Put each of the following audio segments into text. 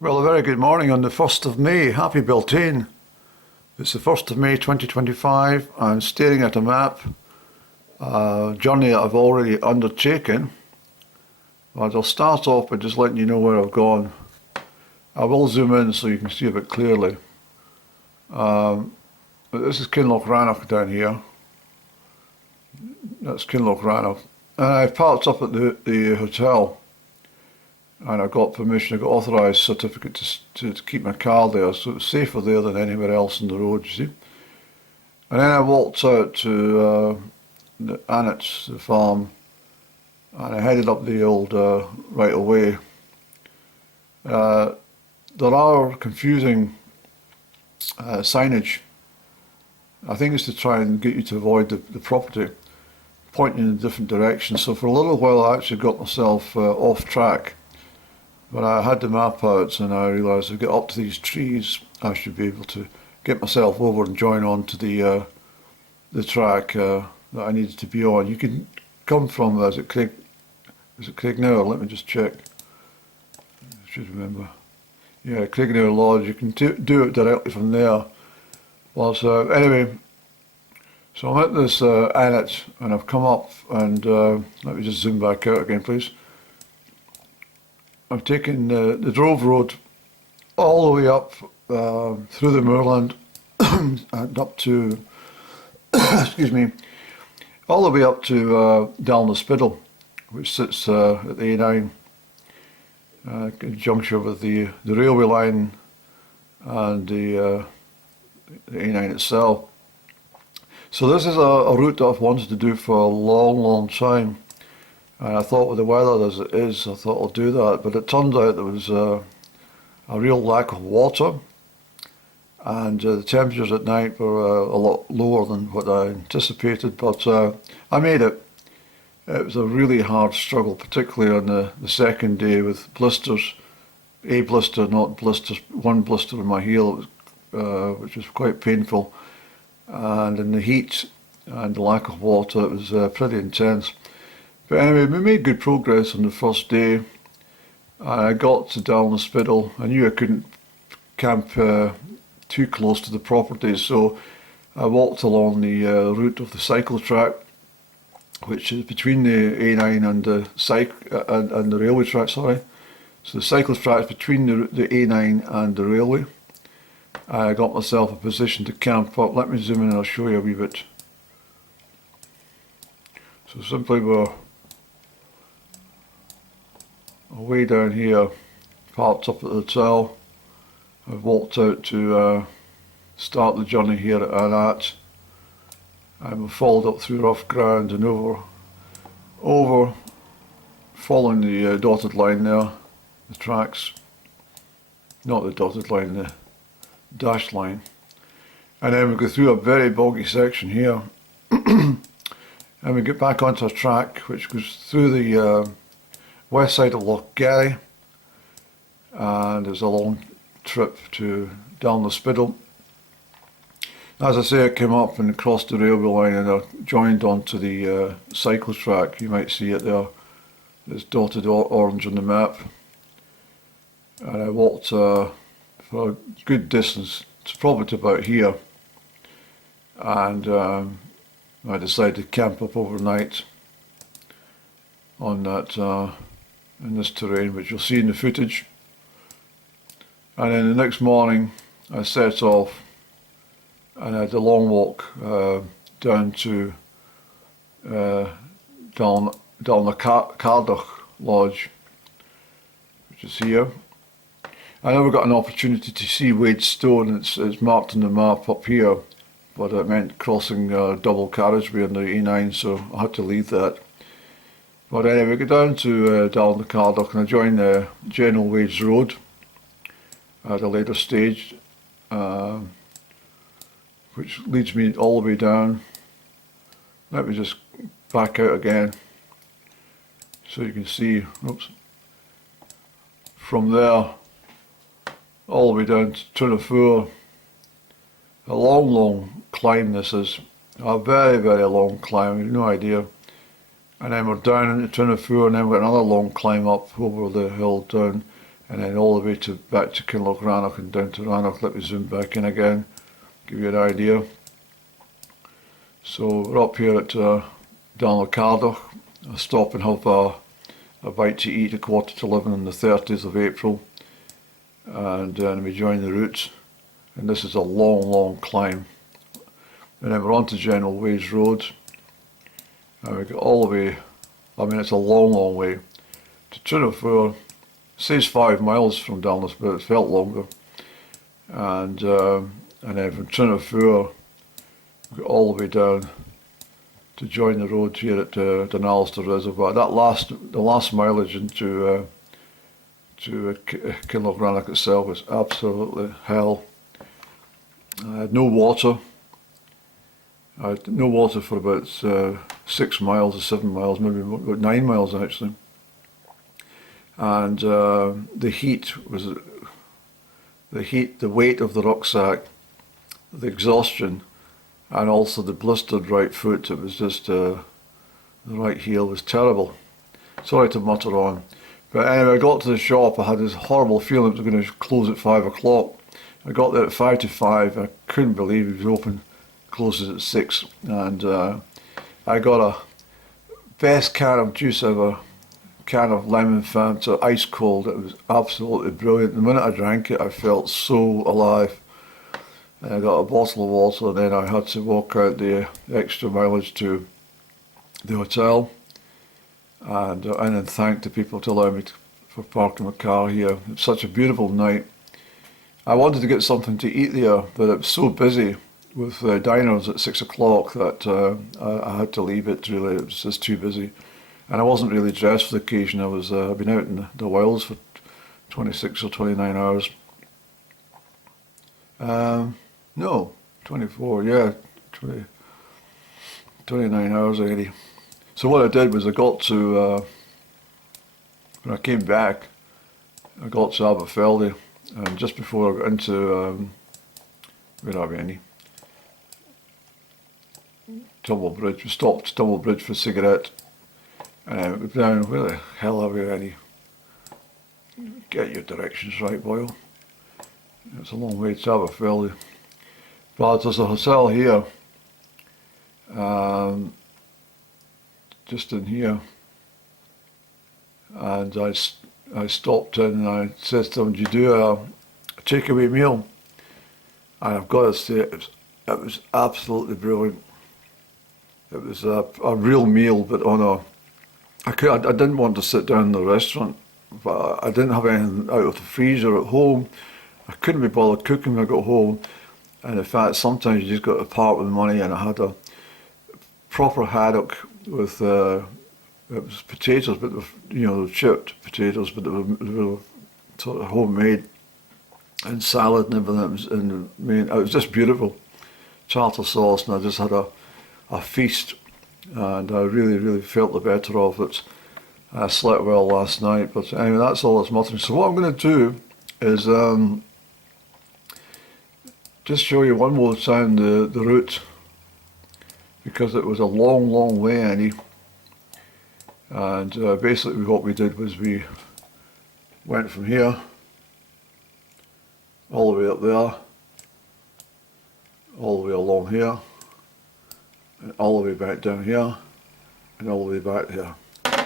Well, a very good morning on the 1st of May. Happy Beltane. It's the 1st of May 2025. I'm staring at a map, a journey that I've already undertaken. But I'll start off by just letting you know where I've gone. I will zoom in so you can see a bit clearly. But this is Loch Rannoch down here. That's Loch Rannoch. And I parked up at the hotel. And I got permission, I got authorised certificate to keep my car there, so it was safer there than anywhere else on the road, you see. And then I walked out to the Annetts, the farm, and I headed up the old right away. There are confusing signage. I think it's to try and get you to avoid the property, pointing in different directions. So for a little while I actually got myself off track. But I had the map out and I realised to get up to these trees I should be able to get myself over and join on to the track that I needed to be on. You can come from, is it Crieff? Let me just check. I should remember. Yeah, Crieff Lodge, you can do it directly from there. Well, so anyway, so I'm at this Annett and I've come up and let me just zoom back out again please. I've taken the Drove Road all the way up through the moorland and up to, excuse me, all the way up to Dalnaspidal, which sits at the A9 juncture with the railway line and the A9 itself. So this is a route that I've wanted to do for a long time. And I thought with the weather as it is, I thought I'll do that. But it turned out there was a real lack of water. And the temperatures at night were a lot lower than what I anticipated. But I made it. It was a really hard struggle, particularly on the second day with blisters. A blister, not blisters, one blister in my heel, which was quite painful. And in the heat and the lack of water, it was pretty intense. But anyway, we made good progress on the first day. I got to Dalnaspidal. I knew I couldn't camp too close to the property, so I walked along the route of the cycle track, which is between the A9 and the railway track. Sorry, so the cycle track is between the A9 and the railway. I got myself a position to camp up. Let me zoom in and I'll show you a wee bit. So simply we're way down here, parked up at the hotel. I've walked out to start the journey here at Annett, and we've followed up through rough ground and over following the dotted line there, the tracks, not the dotted line, the dashed line, and then we go through a very boggy section here and we get back onto a track which goes through the west side of Loch Garry, and there's a long trip to Dalnaspidal. As I say, I came up and crossed the railway line and I joined onto the cycle track. You might see it there, it's dotted orange on the map. And I walked for a good distance, it's probably to about here, and I decided to camp up overnight on that in this terrain, which you'll see in the footage. And then the next morning I set off and I had a long walk down to Dalnacardoch Lodge, which is here. I never got an opportunity to see Wadestone. It's marked on the map up here, but it meant crossing a double carriageway on the A9, so I had to leave that. But anyway, we go down to Dalnacardoch and I join General Wade's Road at a later stage, which leads me all the way down. Let me just back out again so you can see, oops, from there all the way down to Trinafour. A long climb this is, a very long climb, you've no idea. And then we're down into Trinafour and then we've got another long climb up over the hill down and then all the way back to Kinloch Rannoch and down to Rannoch. Let me zoom back in again, give you an idea. So we're up here at Dalnacardoch. I stop and have a bite to eat at 11:15 on the 30th of April, and then we join the route, and this is a long climb, and then we're on to General Ways Road, and we get all the way, I mean it's a long way, to Trinafour. It says 5 miles from Dalnaspidal, but it felt longer, and then from Trinafour we get all the way down to join the road here at the Dalnaspidal Reservoir. The last mileage into Kinloch Rannoch itself was absolutely hell. I had no water. I had no water for about 6 miles or 7 miles, maybe about 9 miles actually. And the heat was the weight of the rucksack, the exhaustion, and also the blistered right foot. It was just the right heel was terrible. Sorry to mutter on, but anyway, I got to the shop. I had this horrible feeling it was going to close at 5 o'clock. I got there at 5 to 5. I couldn't believe it was open. Closes at 6, and I got a best can of juice ever. Can of lemon Fanta, ice cold. It was absolutely brilliant. The minute I drank it, I felt so alive. And I got a bottle of water, and then I had to walk out the extra mileage to the hotel, and then thank the people to allow me for parking my car here. It's such a beautiful night. I wanted to get something to eat there, but it was so busy with diners at 6 o'clock that I had to leave it. Really, it was just too busy. And I wasn't really dressed for the occasion. I've been out in the wilds for 26 or 29 hours. No, 24, yeah, 29 hours already. So what I did was I got to, when I came back, I got to Aberfeldy, and just before I got into, where are we, Annie? Double Bridge. We stopped at Double Bridge for a cigarette. And we're down, where the hell are we, Eddie? Get your directions right, Boyle. It's a long way to Aberfeldy. But there's a hotel here, just in here. And I stopped in and I said to them, do you do a takeaway meal? And I've got to say, it was absolutely brilliant. It was a real meal, but on a... I didn't want to sit down in the restaurant, but I didn't have anything out of the freezer at home. I couldn't be bothered cooking when I got home. And in fact, sometimes you just got to part with the money, and I had a proper haddock with, it was potatoes, but they were chipped potatoes, but they were sort of homemade, and salad and everything. It was just beautiful. Tartar sauce, and I just had a feast, and I really felt the better of it. I slept well last night, but anyway, that's all that's muttering. So what I'm going to do is just show you one more time the route, because it was a long way, Annie. And basically what we did was we went from here all the way up there, all the way along here, and all the way back down here, and all the way back here.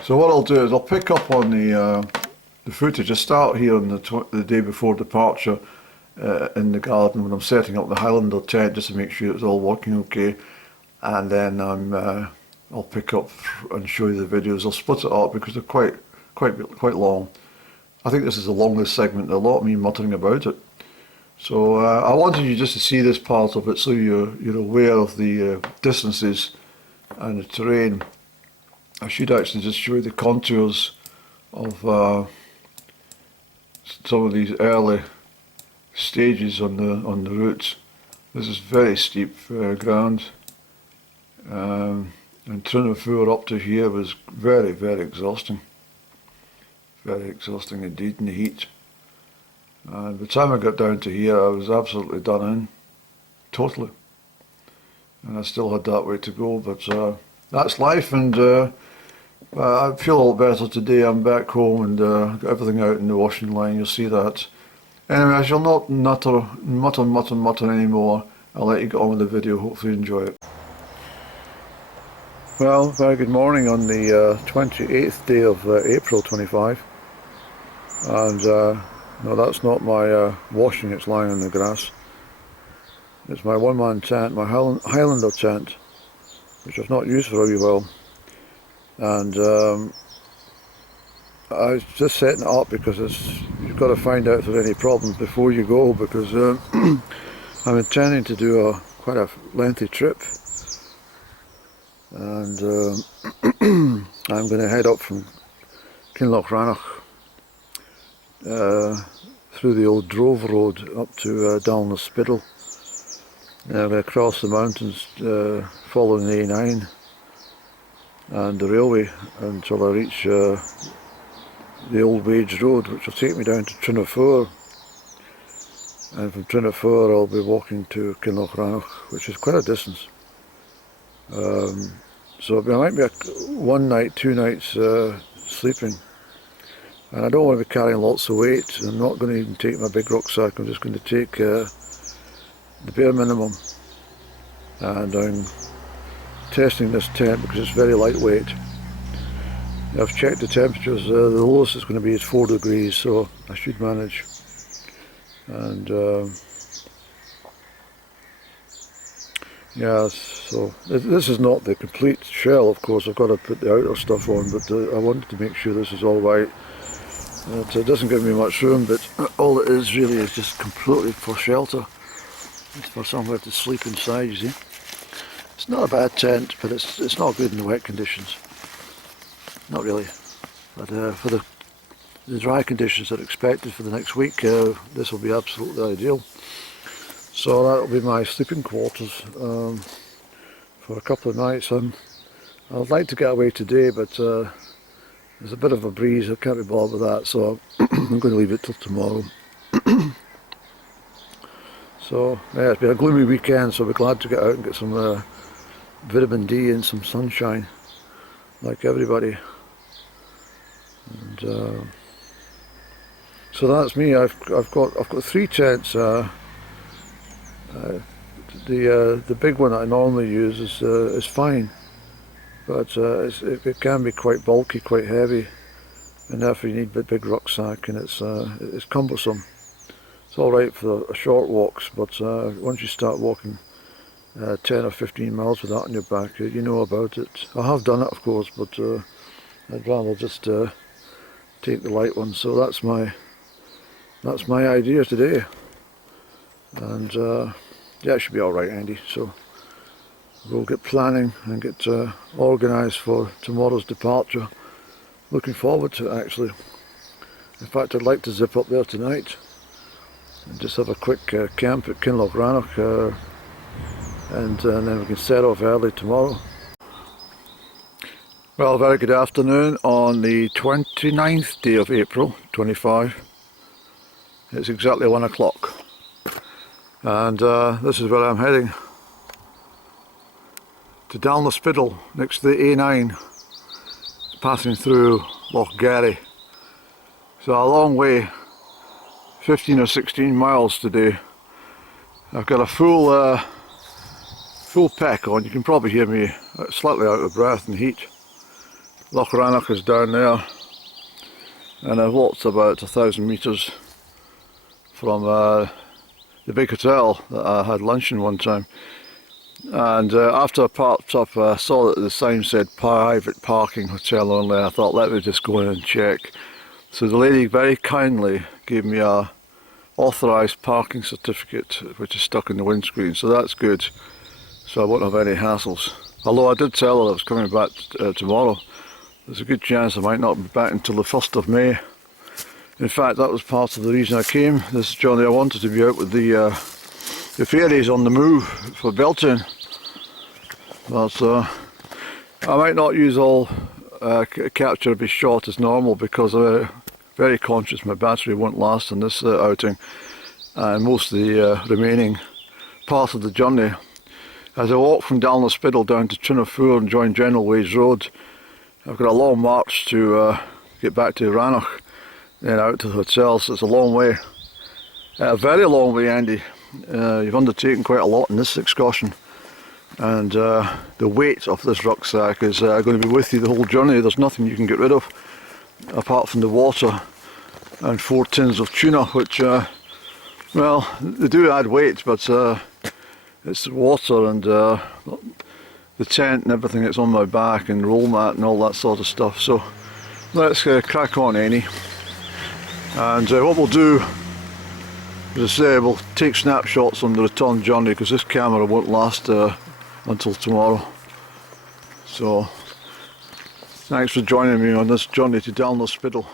So what I'll do is I'll pick up on the footage. I start here on the day before departure in the garden when I'm setting up the Highlander tent, just to make sure it's all working okay, and then I'll pick up and show you the videos. I'll split it up because they're quite long. I think this is the longest segment. A lot of me muttering about it. So I wanted you just to see this part of it, so you're aware of the distances and the terrain. I should actually just show you the contours of some of these early stages on the route. This is very steep ground, and Trinafour up to here was very exhausting. Very exhausting indeed in the heat. And by the time I got down to here, I was absolutely done in, totally. And I still had that way to go, but that's life. And I feel a lot better today. I'm back home and got everything out in the washing line. You'll see that. Anyway, I shall not mutter anymore. I'll let you get on with the video. Hopefully you enjoy it. Well, very good morning on the 28th day of April 25. And no, that's not my washing, it's lying on the grass. It's my one-man tent, my Highlander tent, which I've not used for a wee while. And I was just setting it up because you've got to find out if there's any problems before you go, because I'm intending to do quite a lengthy trip, and I'm going to head up from Rannoch through the old Drove Road up to Dalnaspidal. I'm going to cross the mountains following the A9 and the railway until I reach the old Wage Road, which will take me down to Trinafour, and from Trinafour I'll be walking to Rannoch, which is quite a distance. So it might be one night, 2 nights sleeping, and I don't want to be carrying lots of weight. I'm not going to even take my big rucksack. I'm just going to take the bare minimum, and I'm testing this tent because it's very lightweight. I've checked the temperatures. The lowest it's going to be is 4 degrees, so I should manage. And yeah, so this is not the complete shell, of course. I've got to put the outer stuff on, but I wanted to make sure this is all right. It doesn't give me much room, but all it is really is just completely for shelter. It's for somewhere to sleep inside, you see. It's not a bad tent, but it's not good in the wet conditions. Not really. But for the dry conditions that are expected for the next week, this will be absolutely ideal. So that will be my sleeping quarters for a couple of nights. I'd like to get away today, but there's a bit of a breeze. I can't be bothered with that, so I'm going to leave it till tomorrow. So yeah, it's been a gloomy weekend, so I'll be glad to get out and get some vitamin D and some sunshine, like everybody. And so that's me. I've got 3 tents. The big one that I normally use is fine, but it can be quite bulky, quite heavy, and therefore you need a big rucksack, and it's cumbersome. It's all right for short walks, but once you start walking 10 or 15 miles with that on your back, you know about it. I have done it, of course, but I'd rather just take the light one. So that's my idea today, and yeah, it should be all right, Andy. So we'll get planning and get organised for tomorrow's departure. Looking forward to it, actually. In fact, I'd like to zip up there tonight and just have a quick camp at Rannoch, and then we can set off early tomorrow. Well, very good afternoon on the 29th day of April 25. It's exactly 1 o'clock, and this is where I'm heading, to Dalnaspidal, next to the A9, passing through Loch Garry. So a long way, 15 or 16 miles today. I've got a full pack on. You can probably hear me slightly out of breath and heat. Loch Rannoch is down there, and I've walked about 1,000 metres from the big hotel that I had lunch in one time. And after I parked up, I saw that the sign said private parking, hotel only. I thought, let me just go in and check. So the lady very kindly gave me a authorised parking certificate, which is stuck in the windscreen, so that's good. So I won't have any hassles. Although I did tell her I was coming back tomorrow. There's a good chance I might not be back until the 1st of May. In fact, that was part of the reason I came this journey. I wanted to be out with the fairies on the move for belting. But I might not use all capture a bit short as normal, because I'm very conscious my battery won't last in this outing, and most of the remaining part of the journey. As I walk from Dalnaspidal down to Trinafour and join General Wage Road, I've got a long march to get back to Rannoch, then out to the hotel, so it's a long way. A very long way, Andy. You've undertaken quite a lot in this excursion, and the weight of this rucksack is going to be with you the whole journey. There's nothing you can get rid of apart from the water and 4 tins of tuna, which well, they do add weight, but it's the water and the tent and everything that's on my back and roll mat and all that sort of stuff. So let's crack on, Annie. And what we'll do, as I say, we'll take snapshots on the return journey, because this camera won't last until tomorrow. So thanks for joining me on this journey to Dalnaspidal.